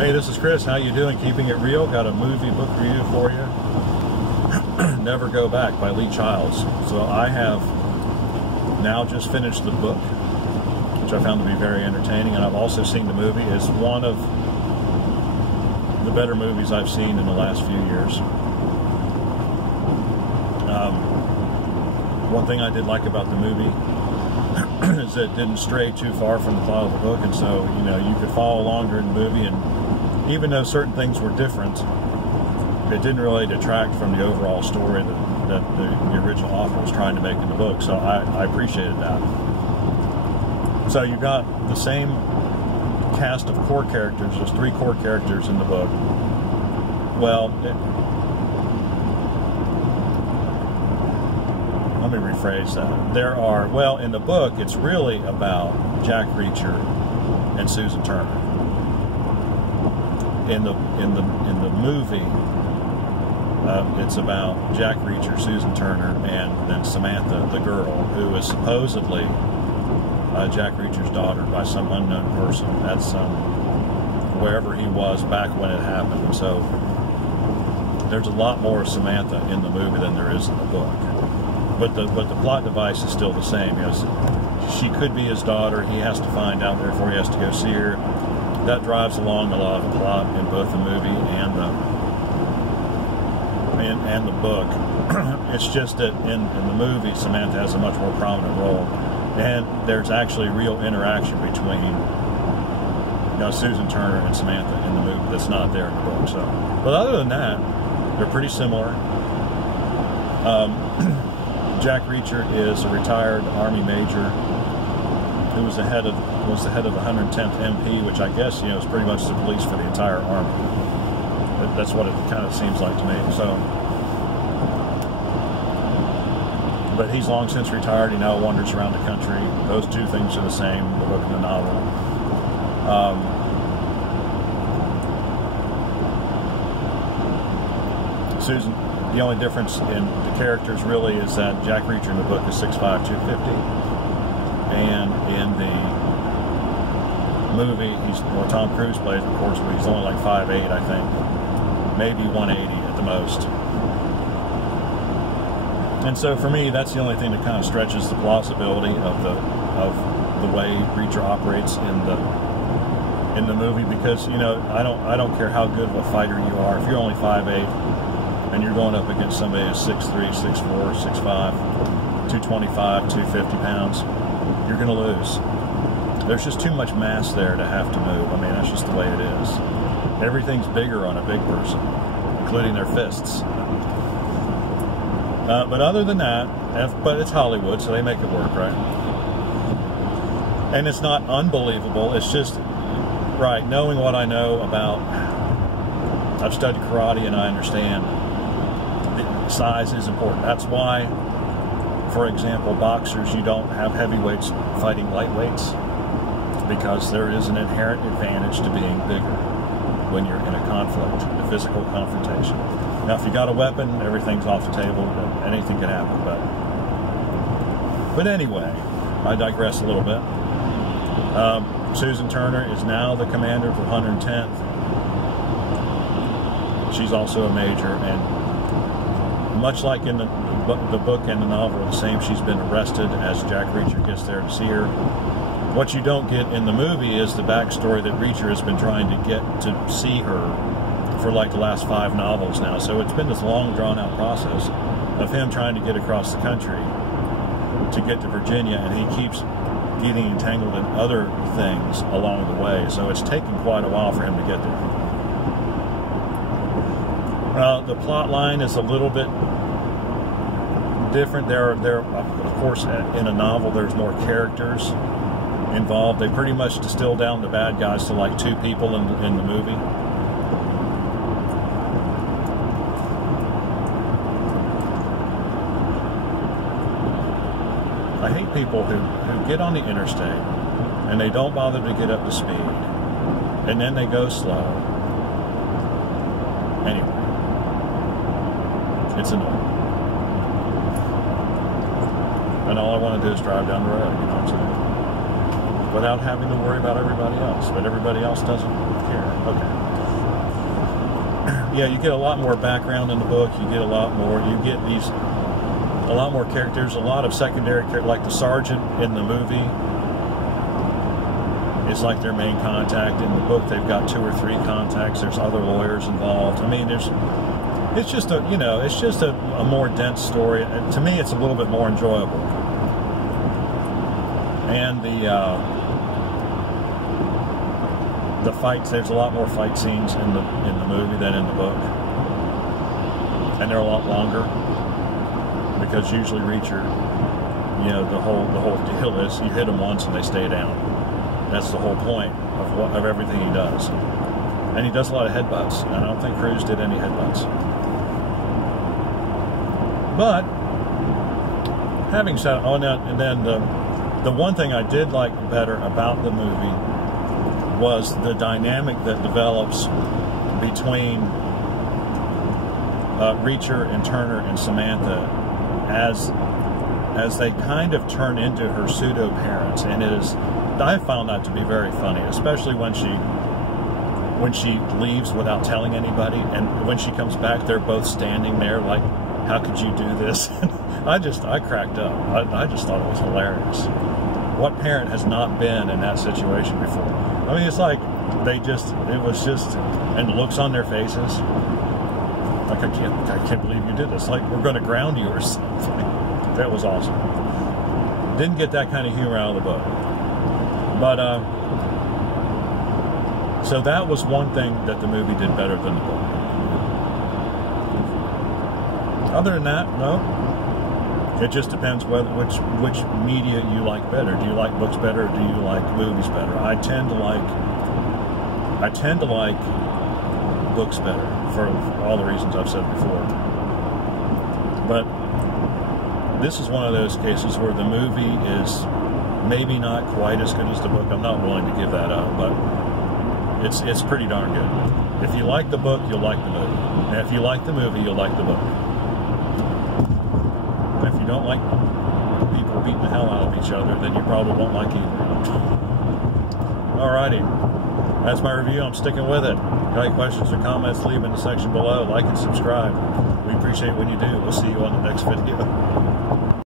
Hey, this is Chris. How you doing? Keeping it real. Got a movie book review for you. Never Go Back by Lee Childs. So I have now just finished the book, which I found to be very entertaining, and I've also seen the movie. It's one of the better movies I've seen in the last few years. One thing I did like about the movie is that it didn't stray too far from the plot of the book, and so you could follow along during the movie, and even though certain things were different, it didn't really detract from the overall story that the original author was trying to make in the book. So I appreciated that. So you got the same cast of core characters. There's 3 core characters in the book. Well, let me rephrase that. In the book, it's really about Jack Reacher and Susan Turner. In the movie, it's about Jack Reacher, Susan Turner, and then Samantha, the girl, who is supposedly Jack Reacher's daughter by some unknown person at wherever he was back when it happened. So there's a lot more of Samantha in the movie than there is in the book. But the plot device is still the same. She could be his daughter. He has to find out, therefore he has to go see her. That drives along a lot of the plot in both the movie and the book. It's just that in the movie, Samantha has a much more prominent role, and there's actually real interaction between Susan Turner and Samantha in the movie that's not there in the book. So, but other than that, they're pretty similar. Jack Reacher is a retired Army major who was the head of the 110th MP, which I guess is pretty much the police for the entire Army. That's what it kind of seems like to me. So, but he's long since retired. He now wanders around the country. Those two things are the same, the book and the novel. Susan. The only difference in the characters really is that Jack Reacher in the book is 6'5", 250, and in the movie, Tom Cruise plays, of course, but he's only like 5'8", I think, maybe 180 at the most. And so for me, that's the only thing that kind of stretches the plausibility of the way Reacher operates in the movie, because I don't care how good of a fighter you are. If you're only 5'8", and you're going up against somebody who's 6'3", 6'4", 6'5", 225, 250 pounds, you're going to lose. There's just too much mass there to have to move. I mean, that's just the way it is. Everything's bigger on a big person, including their fists. But other than that, but it's Hollywood, so they make it work, right? And it's not unbelievable. It's just, right, knowing what I know about, I've studied karate and I understand size is important. That's why, for example, boxers, you don't have heavyweights fighting lightweights, because there is an inherent advantage to being bigger when you're in a conflict, a physical confrontation. Now, if you got a weapon, everything's off the table, anything can happen. But anyway, I digress a little bit. Susan Turner is now the commander of the 110th. She's also a major, and much like in the book and the novel are the same, she's been arrested as Jack Reacher gets there to see her. What you don't get in the movie is the backstory that Reacher has been trying to get to see her for like the last 5 novels now. So it's been this long, drawn-out process of him trying to get across the country to get to Virginia, and he keeps getting entangled in other things along the way. So it's taken quite a while for him to get there. The plot line is a little bit different. There, of course, in a novel, there's more characters involved. They pretty much distill down the bad guys to like 2 people in the movie. I hate people who get on the interstate and they don't bother to get up to speed, and then they go slow. Anyway. It's annoying. And all I want to do is drive down the road, you know what I'm saying? Without having to worry about everybody else. But everybody else doesn't care. Okay. yeah, you get a lot more background in the book. You get a lot more. You get a lot more characters, a lot of secondary characters, like the sergeant in the movie is like their main contact. In the book, they've got 2 or 3 contacts. There's other lawyers involved. I mean, it's just a, you know, it's just a more dense story. And to me, it's a little bit more enjoyable. And the fights, there's a lot more fight scenes in the movie than in the book, and they're a lot longer because usually Reacher, you know, the whole deal is you hit them once and they stay down. That's the whole point of everything he does. And he does a lot of headbutts, and I don't think Cruise did any headbutts. But having said, and then the one thing I did like better about the movie was the dynamic that develops between Reacher and Turner and Samantha as they kind of turn into her pseudo parents, and I found that to be very funny, especially when she leaves without telling anybody, and when she comes back, they're both standing there like, how could you do this? I cracked up. I just thought it was hilarious. What parent has not been in that situation before? I mean, it's like it was just, and the looks on their faces, like, I can't believe you did this. Like, we're going to ground you or something. That was awesome. Didn't get that kind of humor out of the book. But, so that was one thing that the movie did better than the book. Other than that, no. It just depends which media you like better. Do you like books better, or do you like movies better? I tend to like books better for all the reasons I've said before. But this is one of those cases where the movie is maybe not quite as good as the book. I'm not willing to give that up, but it's pretty darn good. If you like the book, you'll like the movie. And if you like the movie, you'll like the book. And if you don't like people beating the hell out of each other, then you probably won't like either. Alrighty. That's my review. I'm sticking with it. Got any questions or comments, leave them in the section below. Like and subscribe. We appreciate when you do. We'll see you on the next video.